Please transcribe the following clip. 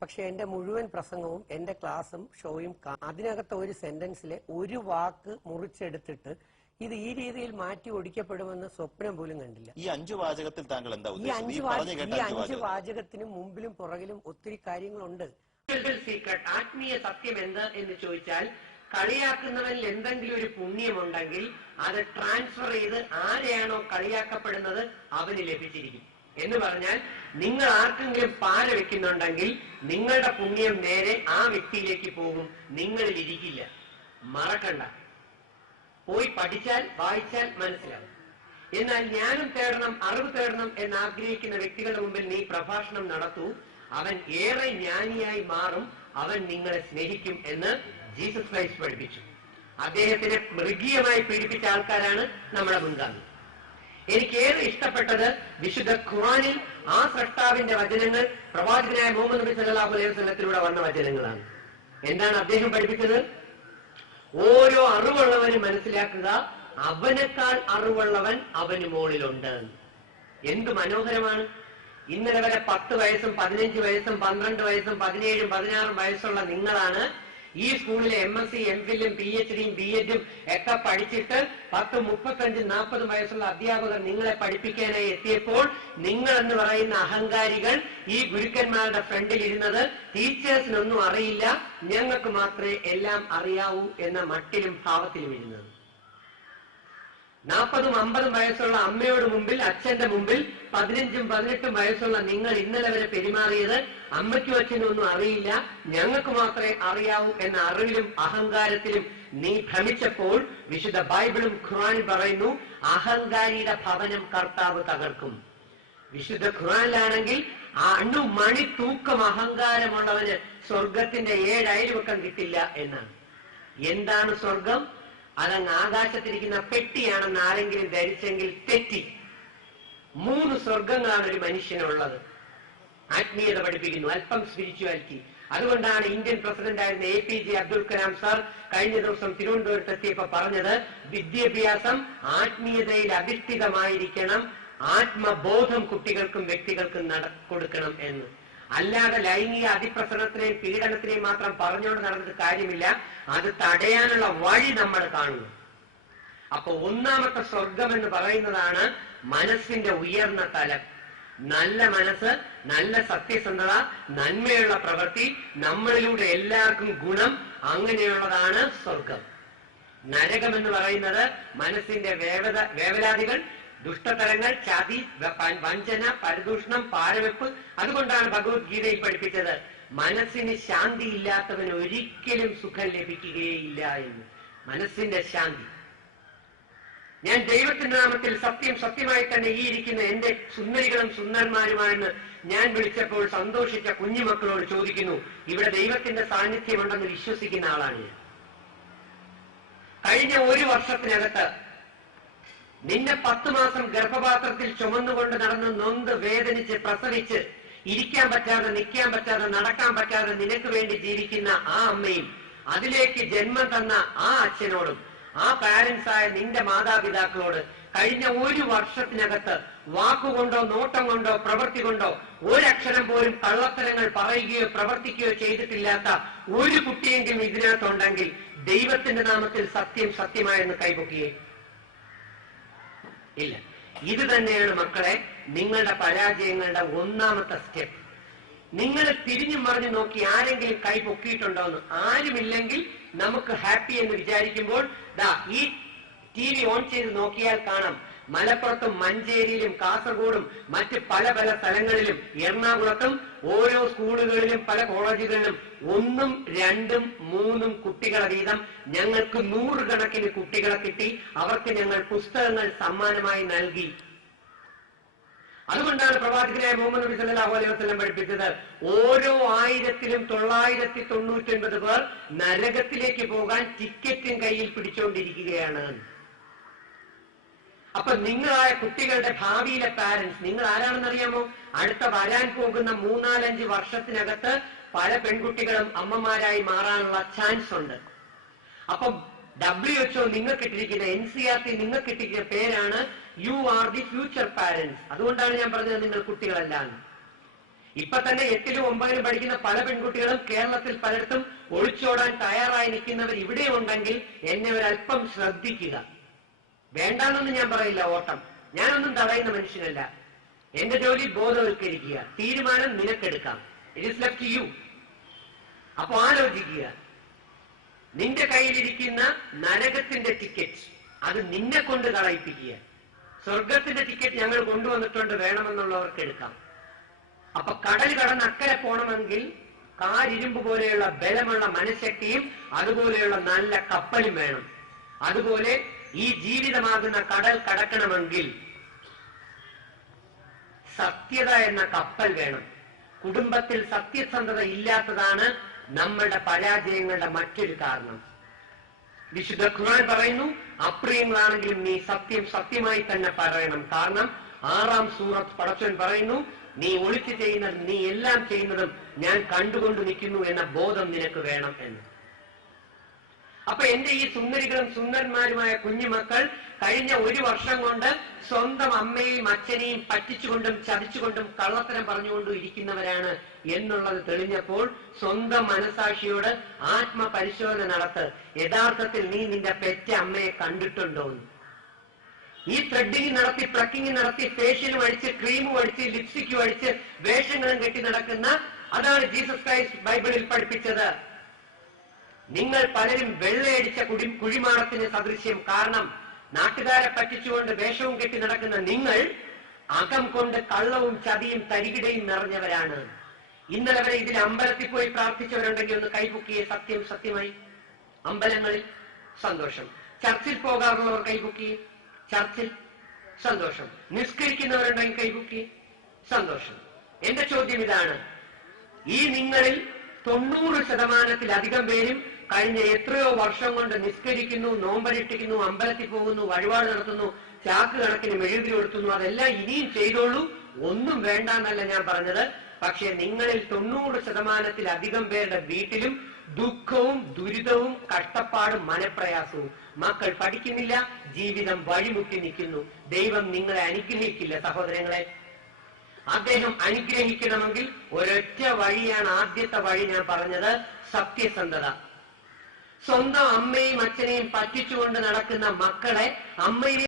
പക്ഷെ എന്റെ മുഴുവൻ പ്രസംഗവും എന്റെ ക്ലാസ്സും ഷോയും അതിനകത്ത് ഒരു സെന്റൻസിലെ ഒരു വാക്ക് മുറിച്ചെടുത്തിട്ട് ഇത് ഈ രീതിയിൽ മാറ്റി ഒടിക്കപ്പെടുമെന്ന് സ്വപ്നം പോലും കണ്ടില്ല. ഈ 5 വാചകത്തിൽ താങ്കൾ എന്താ ഈ 5 വാചകത്തിന് മുമ്പിലും പുറകിലും ഒത്തിരി കാര്യങ്ങളുണ്ട്. സീക്രട്ട് ആത്മീയ സത്യം എന്ത് എന്ന് ചോദിച്ചാൽ, കളിയാക്കുന്നവനിൽ എന്തെങ്കിലും ഒരു പുണ്യമുണ്ടെങ്കിൽ അത് ട്രാൻസ്ഫർ ചെയ്ത് ആരെയാണോ കളിയാക്കപ്പെടുന്നത് അവന് ലഭിച്ചിരിക്കും എന്ന് പറഞ്ഞാൽ, നിങ്ങൾ ആർക്കെങ്കിലും പാര വെക്കുന്നുണ്ടെങ്കിൽ നിങ്ങളുടെ പുണ്യം നേരെ ആ വ്യക്തിയിലേക്ക് പോകും, നിങ്ങളിൽ ഇരിക്കില്ല. മറക്കണ്ട, പോയി പഠിച്ചാൽ വായിച്ചാൽ മനസ്സിലാവും. എന്നാൽ ജ്ഞാനം തേടണം, അറിവ് തേടണം എന്ന് ആഗ്രഹിക്കുന്ന വ്യക്തികളുടെ മുമ്പിൽ നീ പ്രഭാഷണം നടത്തൂ, അവൻ ഏറെ ജ്ഞാനിയായി മാറും, അവൻ നിങ്ങളെ സ്നേഹിക്കും എന്ന് ജീസസ് ക്രൈസ്റ്റ് പഠിപ്പിച്ചു. അദ്ദേഹത്തിനെ മൃഗീയമായി പീഡിപ്പിച്ച ആൾക്കാരാണ് നമ്മുടെ മുൻഗാമി. എനിക്കേറെ ഇഷ്ടപ്പെട്ടത് വിശുദ്ധ ഖുർആനിൽ ആ സ്രഷ്ടാവിന്റെ വചനങ്ങൾ പ്രവാചകനായ മുഹമ്മദ് നബി സല്ലല്ലാഹു അലൈഹി വസല്ലത്തിലൂടെ വന്ന വചനങ്ങളാണ്. എന്താണ് അദ്ദേഹം പഠിപ്പിച്ചത്? ഓരോ അറിവുള്ളവനും മനസ്സിലാക്കുക, അവനേക്കാൾ അറിവുള്ളവൻ അവന് മുകളിലുണ്ട്. എന്ത് മനോഹരമാണ്! ഇന്നലെ വരെ 10 വയസ്സും 15 വയസ്സും 12 വയസ്സും 17ഉം 16ഉം വയസ്സുള്ള നിങ്ങളാണ് ഈ സ്കൂളിലെ MSc, MPhilഉം PhDയും BEdും ഒക്കെ പഠിച്ചിട്ട് 10, 35, 40 വയസ്സുള്ള അധ്യാപകർ നിങ്ങളെ പഠിപ്പിക്കാനായി എത്തിയപ്പോൾ നിങ്ങൾ എന്ന് പറയുന്ന അഹങ്കാരികൾ ഈ ഗുരുക്കന്മാരുടെ ഫ്രണ്ടിൽ ഇരുന്നത് ടീച്ചേഴ്സിനൊന്നും അറിയില്ല, ഞങ്ങൾക്ക് മാത്രമേ എല്ലാം അറിയാവൂ എന്ന മട്ടിലും ഭാവത്തിലും ഇരുന്നത്. 40ഉം 50ഉം വയസ്സുള്ള അമ്മയോട് മുമ്പിൽ, അച്ഛന്റെ മുമ്പിൽ 15ഉം 18ഉം വയസ്സുള്ള നിങ്ങൾ ഇന്നലെ വരെ പെരുമാറിയത് അമ്മയ്ക്കും അച്ഛനും ഒന്നും അറിയില്ല, ഞങ്ങൾക്ക് മാത്രമേ അറിയാവൂ എന്ന അറിവിലും അഹങ്കാരത്തിലും നീ ഭ്രമിച്ചപ്പോൾ വിശുദ്ധ ബൈബിളും ഖുർആനും പറയുന്നു, അഹങ്കാരിയുടെ ഭവനം കർത്താവ് തകർക്കും. വിശുദ്ധ ഖുർആനിലാണെങ്കിൽ അണുമണി തൂക്കം അഹങ്കാരമുള്ളവന് സ്വർഗത്തിന്റെ 7 അയൽവക്കം കിട്ടില്ല എന്നാണ്. എന്താണ് സ്വർഗം? അതങ്ങ് ആകാശത്തിരിക്കുന്ന പെട്ടിയാണെന്ന് ആരെങ്കിലും ധരിച്ചെങ്കിൽ തെറ്റി. 3 സ്വർഗങ്ങളാണ് ഒരു മനുഷ്യനുള്ളത്. ആത്മീയത പഠിപ്പിക്കുന്നു, അല്പം സ്പിരിച്വാലിറ്റി. അതുകൊണ്ടാണ് ഇന്ത്യൻ പ്രസിഡന്റ് ആയിരുന്ന APJ അബ്ദുൽ കലാം സാർ കഴിഞ്ഞ ദിവസം തിരുവനന്തപുരത്ത് എത്തിയപ്പോ പറഞ്ഞത്, വിദ്യാഭ്യാസം ആത്മീയതയിൽ അധിഷ്ഠിതമായിരിക്കണം, ആത്മബോധം കുട്ടികൾക്കും വ്യക്തികൾക്കും കൊടുക്കണം എന്ന്. അല്ലാതെ ലൈംഗിക അതിപ്രസരണത്തിനെയും പീഡനത്തിനെയും മാത്രം പറഞ്ഞുകൊണ്ട് നടന്നിട്ട് കാര്യമില്ല, അത് തടയാനുള്ള വഴി നമ്മൾ കാണുന്നു. അപ്പൊ ഒന്നാമത്തെ സ്വർഗം എന്ന് പറയുന്നതാണ് മനസ്സിന്റെ ഉയർന്ന തലം. നല്ല മനസ്സ്, നല്ല സത്യസന്ധത, നന്മയുള്ള പ്രവൃത്തി, നമ്മളിലൂടെ എല്ലാവർക്കും ഗുണം, അങ്ങനെയുള്ളതാണ് സ്വർഗം. നരകം എന്ന് പറയുന്നത് മനസ്സിന്റെ വേവലാതികൾ, ദുഷ്ടതരങ്ങൾ, ചതി, വഞ്ചന, പരദൂഷണം, പാരവെപ്പ്. അതുകൊണ്ടാണ് ഭഗവത്ഗീതയിൽ പഠിപ്പിച്ചത്, മനസ്സിന് ശാന്തി ഇല്ലാത്തവന് ഒരിക്കലും സുഖം ലഭിക്കുകയില്ല എന്ന്. മനസ്സിന്റെ ശാന്തി. ഞാൻ ദൈവത്തിന്റെ നാമത്തിൽ സത്യം സത്യമായി തന്നെ ഈ ഇരിക്കുന്ന എന്റെ സുന്ദരികളും സുന്ദരന്മാരുമാണെന്ന് ഞാൻ വിളിച്ചപ്പോൾ സന്തോഷിച്ച കുഞ്ഞുമക്കളോട് ചോദിക്കുന്നു, ഇവിടെ ദൈവത്തിന്റെ സാന്നിധ്യമുണ്ടെന്ന് വിശ്വസിക്കുന്ന ആളാണ് ഞാൻ. കഴിഞ്ഞ 1 വർഷത്തിനകത്ത് നിന്നെ 10 മാസം ഗർഭപാത്രത്തിൽ ചുമന്നുകൊണ്ട് നടന്ന് നൊന്ത് വേദനിച്ച് പ്രസവിച്ച് ഇരിക്കാൻ പറ്റാതെ, നിൽക്കാൻ പറ്റാതെ, നടക്കാൻ പറ്റാതെ നിനക്ക് വേണ്ടി ജീവിക്കുന്ന ആ അമ്മയും അതിലേക്ക് ജന്മം തന്ന ആ അച്ഛനോടും ആ പാരന്റ്സായ നിന്റെ മാതാപിതാക്കളോട് കഴിഞ്ഞ 1 വർഷത്തിനകത്ത് വാക്കുകൊണ്ടോ നോട്ടം കൊണ്ടോ പ്രവൃത്തി കൊണ്ടോ ഒരക്ഷരം പോലും കള്ളത്തരങ്ങൾ പറയുകയോ പ്രവർത്തിക്കുകയോ ചെയ്തിട്ടില്ലാത്ത ഒരു കുട്ടിയെങ്കിലും ഇതിനകത്തുണ്ടെങ്കിൽ ദൈവത്തിന്റെ നാമത്തിൽ സത്യം സത്യമായെന്ന് കൈപൊക്കിയേ? ഇല്ല. ഇത് തന്നെയാണ് മക്കളെ നിങ്ങളുടെ പരാജയങ്ങളുടെ ഒന്നാമത്തെ സ്റ്റെപ്പ്. നിങ്ങൾ തിരിഞ്ഞു മറിഞ്ഞു നോക്കി ആരെങ്കിലും കൈ പൊക്കിയിട്ടുണ്ടോ എന്ന്. ആരുമില്ലെങ്കിൽ നമുക്ക് ഹാപ്പി എന്ന് വിചാരിക്കുമ്പോൾ ഈ TV ഓൺ ചെയ്ത് നോക്കിയാൽ കാണാം, മലപ്പുറത്തും മഞ്ചേരിയിലും കാസർഗോഡും മറ്റ് പല പല സ്ഥലങ്ങളിലും എറണാകുളത്തും ഓരോ സ്കൂളുകളിലും പല കോളേജുകളിലും 1ഉം 2ഉം 3ഉം കുട്ടികളെ വീതം ഞങ്ങൾക്ക് 100 കണക്കിന് കുട്ടികളെ കിട്ടി. അവർക്ക് ഞങ്ങൾ പുസ്തകങ്ങൾ സമ്മാനമായി നൽകി. അതുകൊണ്ടാണ് പ്രവാചകനായ മുഹമ്മദ് നബി സല്ലല്ലാഹു അലൈഹി വസല്ലം പഠിപ്പിച്ചത്, ഓരോ 1000ലും 999 പേർ നരകത്തിലേക്ക് പോകാൻ ടിക്കറ്റും കയ്യിൽ പിടിച്ചുകൊണ്ടിരിക്കുകയാണ്. അപ്പൊ നിങ്ങളായ കുട്ടികളുടെ ഭാവിയിലെ പാരന്റ്സ് നിങ്ങൾ ആരാണെന്നറിയാമോ? അടുത്ത വരാൻ പോകുന്ന 3-4-5 വർഷത്തിനകത്ത് പല പെൺകുട്ടികളും അമ്മമാരായി മാറാനുള്ള ചാൻസ് ഉണ്ട്. അപ്പം WHO നിങ്ങൾക്ക് ഇട്ടിരിക്കുന്ന, NCERT നിങ്ങൾക്ക് ഇട്ടിരിക്കുന്ന പേരാണ് you are the future parents. അതുകൊണ്ടാണ് ഞാൻ പറഞ്ഞത് നിങ്ങൾ കുട്ടികളല്ല. ഇപ്പൊ തന്നെ 8ലും 9ലും പഠിക്കുന്ന പല പെൺകുട്ടികളും കേരളത്തിൽ പലയിടത്തും ഒളിച്ചോടാൻ തയ്യാറായി നിൽക്കുന്നവർ ഇവിടെ ഉണ്ടെങ്കിൽ എന്നെ ഒരല്പം ശ്രദ്ധിക്കുക. വേണ്ടാന്നൊന്നും ഞാൻ പറയില്ല ഓട്ടം, ഞാനൊന്നും തടയുന്ന മനുഷ്യനല്ല. എന്റെ ജോലി ബോധവൽക്കരിക്കുക, തീരുമാനം നിനക്കെടുക്കാം. It is left to you. അപ്പൊ ആലോചിക്കുക, നിന്റെ കയ്യിലിരിക്കുന്ന നരകത്തിന്റെ ടിക്കറ്റ് അത് നിന്നെ കൊണ്ട് കളയിപ്പിക്കുക. സ്വർഗത്തിന്റെ ടിക്കറ്റ് ഞങ്ങൾ കൊണ്ടുവന്നിട്ടുണ്ട്, വേണമെന്നുള്ളവർക്ക് എടുക്കാം. അപ്പൊ കടൽ കടന്ന് അക്കരെ പോണമെങ്കിൽ കാരിരുമ്പ് പോലെയുള്ള ബലമുള്ള മനഃശക്തിയും അതുപോലെയുള്ള നല്ല കപ്പലും വേണം. അതുപോലെ ഈ ജീവിതമാകുന്ന കടൽ കടക്കണമെങ്കിൽ സത്യത എന്ന കപ്പൽ വേണം. കുടുംബത്തിൽ സത്യസന്ധത ഇല്ലാത്തതാണ് നമ്മളുടെ പരാജയങ്ങളുടെ മറ്റൊരു കാരണം. വിശുദ്ധ ഖുർആൻ പറയുന്നു, അപ്രിയങ്ങളാണെങ്കിലും നീ സത്യം സത്യമായി തന്നെ പറയണം. കാരണം 6-ാം സൂറത്ത് പടച്ചവൻ പറയുന്നു, നീ ഒളിച്ചു ചെയ്യുന്നതും നീ എല്ലാം ചെയ്യുന്നതും ഞാൻ കണ്ടുകൊണ്ട് നിൽക്കുന്നു എന്ന ബോധം നിനക്ക് വേണം എന്ന്. അപ്പൊ എന്റെ ഈ സുന്ദരികളും സുന്ദരന്മാരുമായ കുഞ്ഞുമക്കൾ കഴിഞ്ഞ 1 വർഷം കൊണ്ട് സ്വന്തം അമ്മയെയും അച്ഛനെയും പറ്റിച്ചുകൊണ്ടും ചതിച്ചുകൊണ്ടും കള്ളത്തരം പറഞ്ഞുകൊണ്ടും ഇരിക്കുന്നവരാണ് എന്നുള്ളത് തെളിഞ്ഞപ്പോൾ സ്വന്തം മനസാക്ഷിയോട് ആത്മപരിശോധന നടത്ത്. യഥാർത്ഥത്തിൽ നീ നിന്റെ പെറ്റ അമ്മയെ കണ്ടിട്ടുണ്ടോ? ഈ ത്രെഡിങ് നടത്തി, പ്ലക്കിങ് നടത്തി, ഫേഷ്യലും അടിച്ച്, ക്രീമും അടിച്ച്, ലിപ്സ്റ്റിക്കും അടിച്ച്, വേഷങ്ങളും കെട്ടി നടക്കുന്ന, അതാണ് ജീസസ് ക്രൈസ്റ്റ് ബൈബിളിൽ പഠിപ്പിച്ചത്. നിങ്ങൾ പലരും വെള്ളയടിച്ച കുഴിമാടത്തിന് സദൃശ്യം. കാരണം നാട്ടുകാരെ പറ്റിച്ചുകൊണ്ട് വേഷവും കെട്ടി നടക്കുന്ന നിങ്ങൾ അകം കൊണ്ട് കള്ളവും ചതിയും തരികിടയും നിറഞ്ഞവരാണ്. ഇന്നലെ വരെ ഇതിൽ അമ്പലത്തിൽ പോയി പ്രാർത്ഥിച്ചവരുണ്ടെങ്കിൽ ഒന്ന് കൈപൊക്കിയേ. സത്യം സത്യമായി അമ്പലങ്ങളിൽ സന്തോഷം. ചർച്ചിൽ പോകാറുള്ളവർ കൈപൊക്കിയേ. ചർച്ചിൽ സന്തോഷം. നിസ്കരിക്കുന്നവരുണ്ടെങ്കിൽ കൈപൊക്കിയേ. സന്തോഷം. എന്റെ ചോദ്യം ഇതാണ്, ഈ നിങ്ങളിൽ 90% പേരും കഴിഞ്ഞ എത്രയോ വർഷം കൊണ്ട് നിസ്കരിക്കുന്നു, നോമ്പനുഷ്ഠിക്കുന്നു, അമ്പലത്തിൽ പോകുന്നു, വഴിപാട് നടത്തുന്നു, ചാക്ക് കണക്കിന് മെഴുകുതിരി കൊടുത്തുന്നു. അതെല്ലാം ഇനിയും ചെയ്തോളൂ, ഒന്നും വേണ്ടാന്നല്ല ഞാൻ പറഞ്ഞത്. പക്ഷെ നിങ്ങളിൽ 90% പേരുടെ വീട്ടിലും ദുഃഖവും ദുരിതവും കഷ്ടപ്പാടും മനപ്രയാസവും. മക്കൾ പഠിക്കുന്നില്ല, ജീവിതം വഴിമുട്ടി നിൽക്കുന്നു. ദൈവം നിങ്ങളെ അനുഗ്രഹിക്കില്ല സഹോദരങ്ങളെ. അദ്ദേഹം അനുഗ്രഹിക്കണമെങ്കിൽ ഒരൊറ്റ വഴിയാണ്. ആദ്യത്തെ വഴി ഞാൻ പറഞ്ഞത് സത്യസന്ധത. സ്വന്തം അമ്മയും അച്ഛനെയും പറ്റിച്ചുകൊണ്ട് നടക്കുന്ന മക്കളെ അമ്മയെ